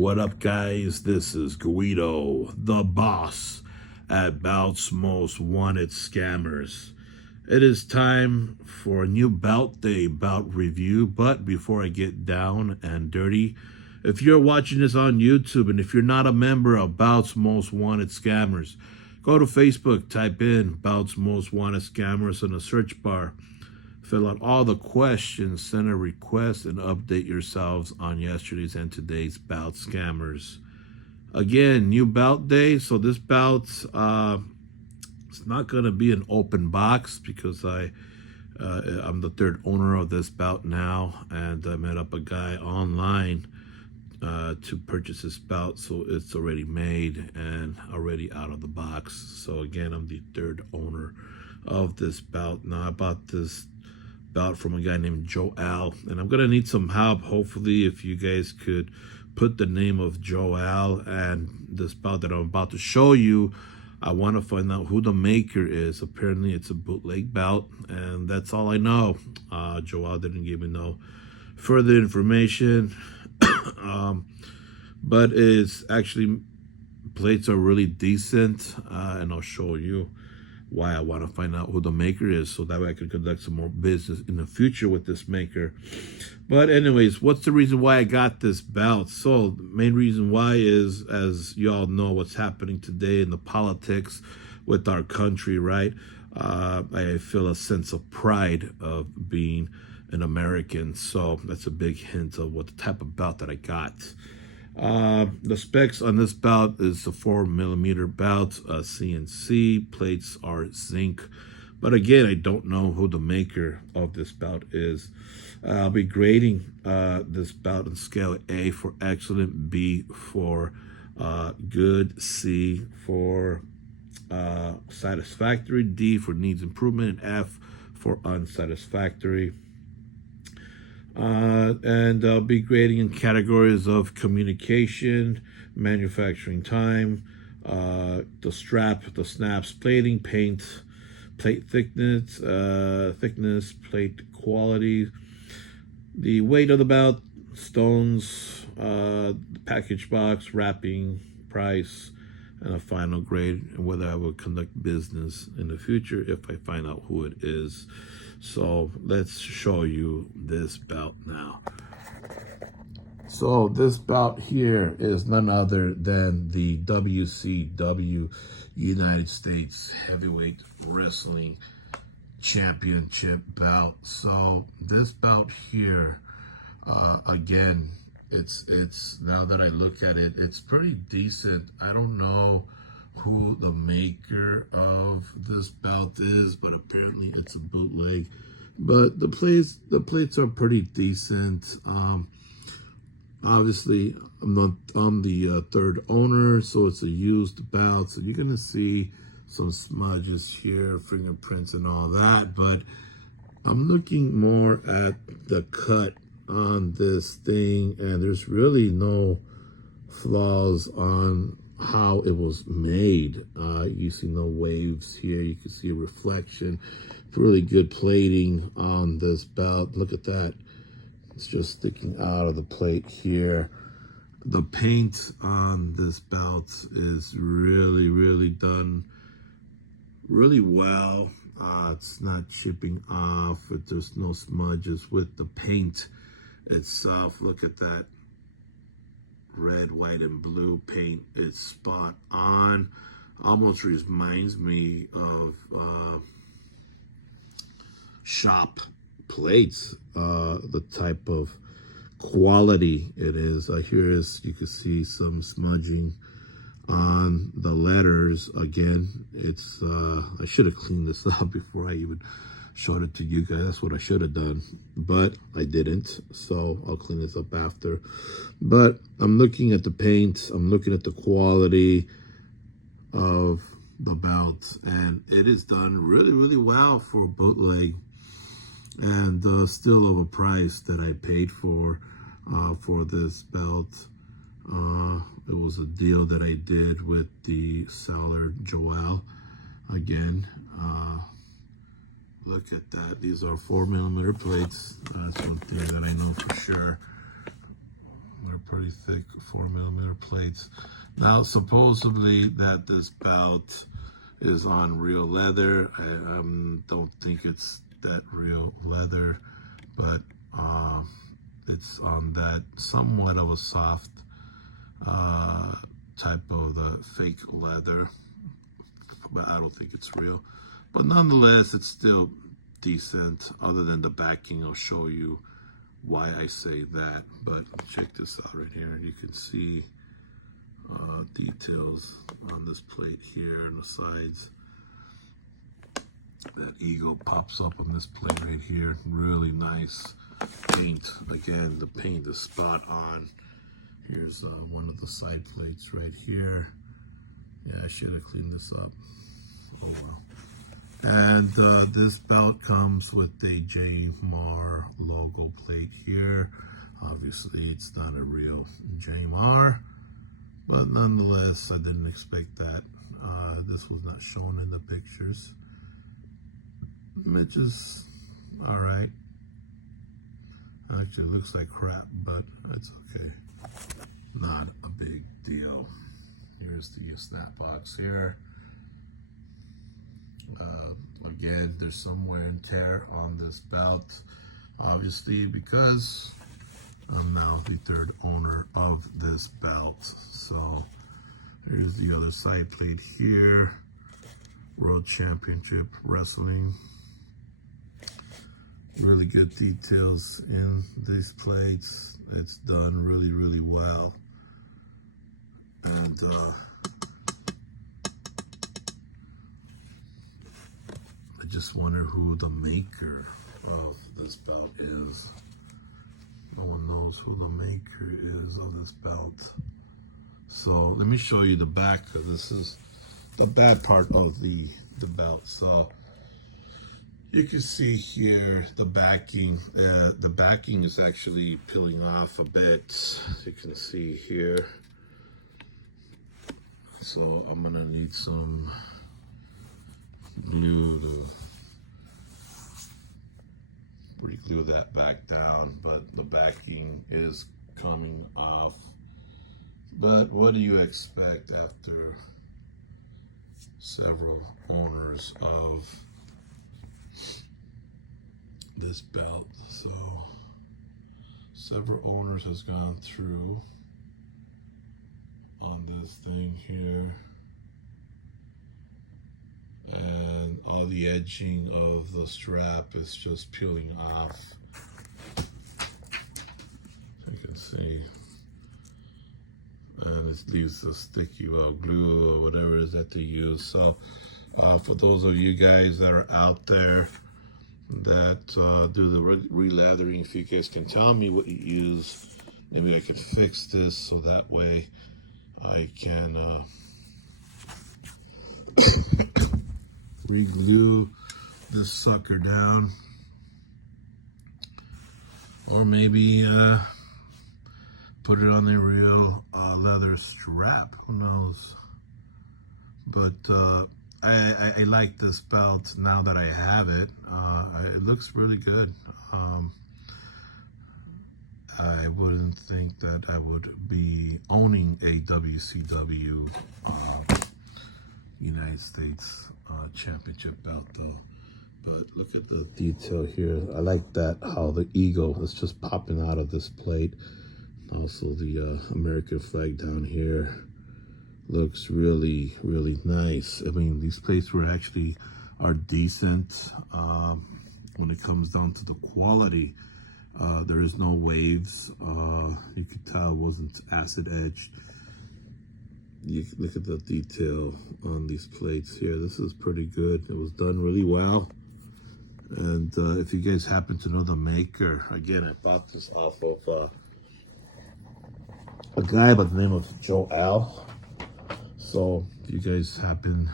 What up, guys? This is Guido, the boss at Bout's Most Wanted Scammers. It is time for a new Bout Day bout review, but before I get down and dirty, if you're watching this on YouTube and if you're not a member of Bout's Most Wanted Scammers, go to Facebook, type in Bout's Most Wanted Scammers in the search bar. Fill out all the questions, send a request, and update yourselves on yesterday's and today's bout scammers. Again, new bout day. So this bout, it's not going to be an open box because I'm the third owner of this bout now, and I met up a guy online to purchase this bout, so it's already made and already out of the box. So again, I'm the third owner of this bout. Now I bought this bout from a guy named Joel, and I'm gonna need some help. Hopefully, if you guys could put the name of Joel and this bout that I'm about to show you, I want to find out who the maker is. Apparently it's a bootleg bout, and that's all I know. Joel didn't give me no further information. But it's actually, plates are really decent, and I'll show you why I want to find out who the maker is, so that way I can conduct some more business in the future with this maker. But anyways, what's the reason why I got this bout? So the main reason why is, as y'all know, what's happening today in the politics with our country, right? I feel a sense of pride of being an American, so that's a big hint of what the type of bout that I got. The specs on this bout is a 4mm bout, CNC. Plates are zinc, but again, I don't know who the maker of this bout is. I'll be grading this bout on scale A for excellent, B for good, C for satisfactory, D for needs improvement, and F for unsatisfactory. And I'll be grading in categories of communication, manufacturing time, the strap, the snaps, plating, paint, plate thickness, plate quality, the weight of the bout, stones, the package box, wrapping, price, and a final grade, and whether I will conduct business in the future if I find out who it is. So let's show you this bout now. So this bout here is none other than the WCW United States Heavyweight Wrestling Championship bout. So this bout here, again, it's now that I look at it, it's pretty decent. I don't know who the maker of this bout is, but apparently it's a bootleg. But the plates are pretty decent. Obviously I'm the third owner, so it's a used bout, so you're gonna see some smudges here, fingerprints and all that, but I'm looking more at the cut on this thing, and there's really no flaws on how it was made. You see no waves here. You can see a reflection. Really good plating on this bout. Look at that. It's just sticking out of the plate here. The paint on this bout is really done really well. It's not chipping off. There's no smudges with the paint itself. Look at that. Red, white, and blue paint. It's spot on. Almost reminds me of shop plates, the type of quality it is. Here is, you can see some smudging on the letters. Again, it's I should have cleaned this up before I even showed it to you guys. That's what I should have done, but I didn't, so I'll clean this up after. But I'm looking at the paint, I'm looking at the quality of the bout, and it is done really well for a bootleg, and still of a price that I paid for this bout. It was a deal that I did with the seller, Joel. Again, look at that. These are 4mm plates. That's one thing that I know for sure. They're pretty thick 4mm plates. Now, supposedly that this belt is on real leather. I don't think it's that real leather, but it's on that somewhat of a soft type of the fake leather, but I don't think it's real. But nonetheless, it's still decent. Other than the backing, I'll show you why I say that. But check this out right here, and you can see details on this plate here and the sides. That eagle pops up on this plate right here. Really nice paint. Again, the paint is spot on. Here's one of the side plates right here. Yeah, I should have cleaned this up. Oh well. And this belt comes with a JMAR logo plate here. Obviously, it's not a real JMAR, but nonetheless, I didn't expect that. This was not shown in the pictures. Which is all right. Actually, it looks like crap, but it's okay. Not a big deal. Here's the snap box here. Again, there's some wear and tear on this belt, obviously, because I'm now the third owner of this belt. So here's the other side plate here. World Championship Wrestling. Really good details in these plates. It's done really, really well. And I just wonder who the maker of this belt is. No one knows who the maker is of this belt. So let me show you the back, because this is the bad part of the belt. So you can see here the backing. The backing is actually peeling off a bit. You can see here. So I'm gonna need some glue to re-glue that back down, but the backing is coming off. But what do you expect after several owners of this belt? So several owners has gone through on this thing here, and all the edging of the strap is just peeling off. You can see, and it leaves the sticky glue or whatever it is that they use. So for those of you guys that are out there that do the re-lathering, if you guys can tell me what you use, maybe I could fix this so that way I can re-glue this sucker down, or maybe put it on the real leather strap. Who knows? But I like this belt now that I have it. It looks really good. I wouldn't think that I would be owning a WCW United States Championship belt though. But look at the detail here. I like that, how the eagle is just popping out of this plate. Also the American flag down here looks really, really nice. I mean, these plates are decent when it comes down to the quality. There is no waves. You could tell it wasn't acid edged. You look at the detail on these plates here. This is pretty good. It was done really well. And if you guys happen to know the maker, again, I bought this off of a guy by the name of Joel. So if you guys happen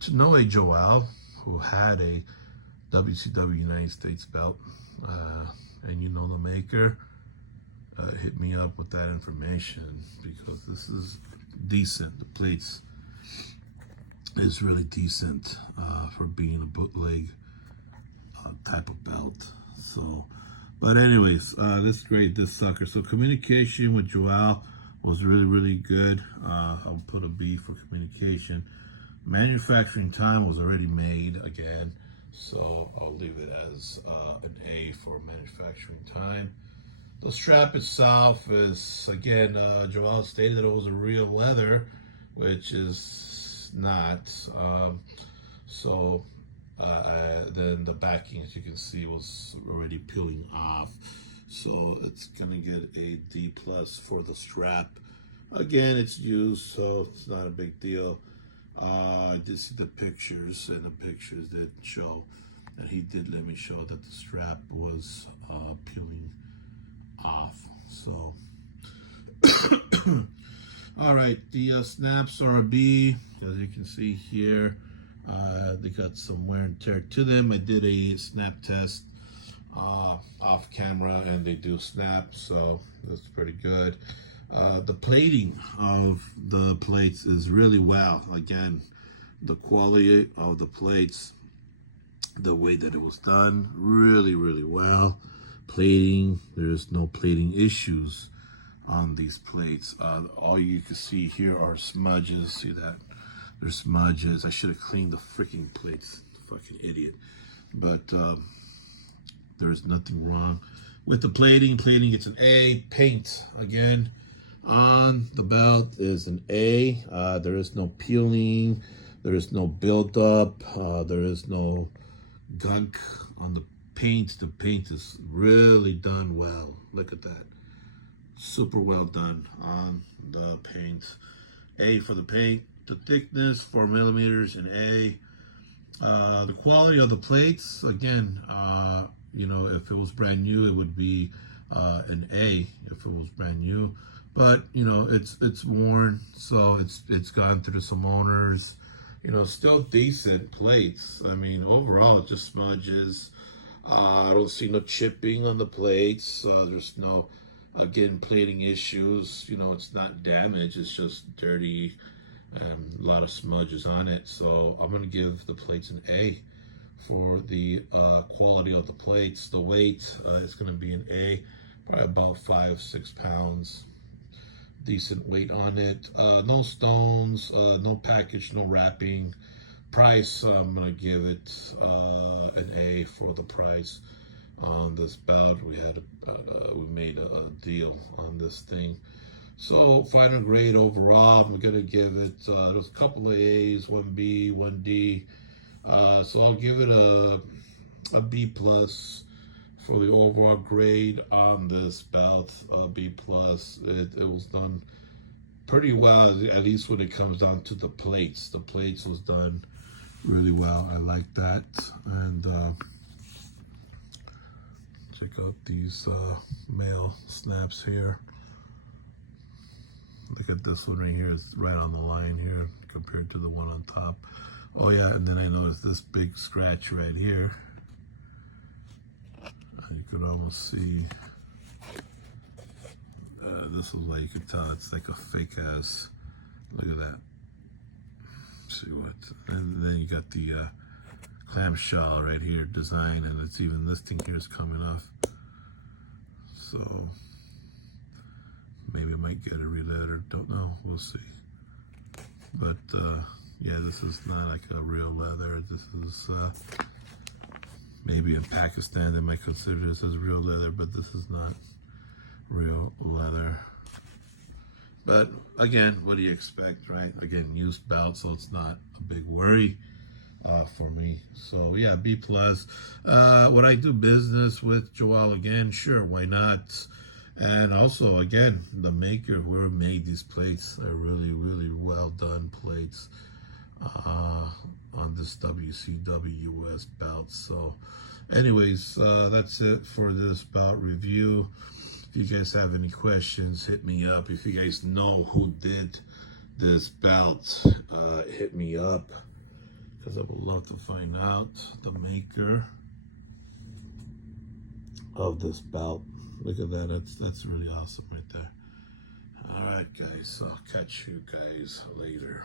to know a Joel who had a WCW United States belt, and you know the maker, hit me up with that information, because this is decent. The plates is really decent for being a bootleg type of belt. So But anyways, this is great, this sucker. So communication with Joel was really, really good. I'll put a B for communication. Manufacturing time was already made again, so I'll leave it as an A for manufacturing time. The strap itself is, again, Joel stated that it was a real leather, which is not. Then the backing, as you can see, was already peeling off. So it's gonna get a D plus for the strap. Again, it's used, so it's not a big deal. I did see the pictures, and the pictures did show, and he did let me show that the strap was peeling off. So, all right, the snaps are a B, as you can see here. They got some wear and tear to them. I did a snap test off camera, and they do snap, so that's pretty good. The plating of the plates is really well. Again, the quality of the plates, the way that it was done, really, really well. Plating, there's no plating issues on these plates. All you can see here are smudges. See that? There's smudges. I should have cleaned the freaking plates. Fucking idiot. But there's nothing wrong with the plating. Plating gets an A. Paint, again, on the belt is an A. There is no peeling. There is no buildup. There is no gunk on the paint. The paint is really done well. Look at that. Super well done on the paint. A for the paint. The thickness, 4 millimeters, an A. The quality of the plates, again, you know, if it was brand new, it would be an A if it was brand new. But you know, it's worn, so it's gone through some owners. You know, still decent plates. I mean, overall, it just smudges. I don't see no chipping on the plates. There's no, again, plating issues. You know, it's not damaged. It's just dirty and a lot of smudges on it. So I'm gonna give the plates an A for the quality of the plates. The weight is gonna be an A, probably about 5-6 pounds. Decent weight on it. No stones, no package, no wrapping. Price, I'm gonna give it an A for the price on this belt. We made a deal on this thing. So final grade overall, I'm gonna give it, there's a couple of A's, 1B, 1D. So I'll give it a B plus for the overall grade on this belt. B plus. It was done pretty well, at least when it comes down to the plates. The plates was done really well. I like that. And check out these male snaps here. Look at this one right here. It's right on the line here compared to the one on top. Oh yeah, and then I noticed this big scratch right here. You could almost see, this is what you could tell, it's like a fake ass, look at that. See what, and then you got the clamshell right here, design, and it's even, this thing here is coming off. So, maybe I might get a re-leather, don't know, we'll see. But, yeah, this is not like a real leather. This is, maybe in Pakistan they might consider this as real leather, but this is not real leather. But again, what do you expect, right? Again, used belt, so it's not a big worry for me. So yeah, B plus. Would I do business with Joel again? Sure, why not? And also, again, the maker, whoever made these plates, are really, really well done plates on this WCW US belt. So anyways, that's it for this belt review. If you guys have any questions, hit me up. If you guys know who did this belt, hit me up, because I would love to find out the maker of this belt. Look at that, that's really awesome right there. All right guys, I'll catch you guys later.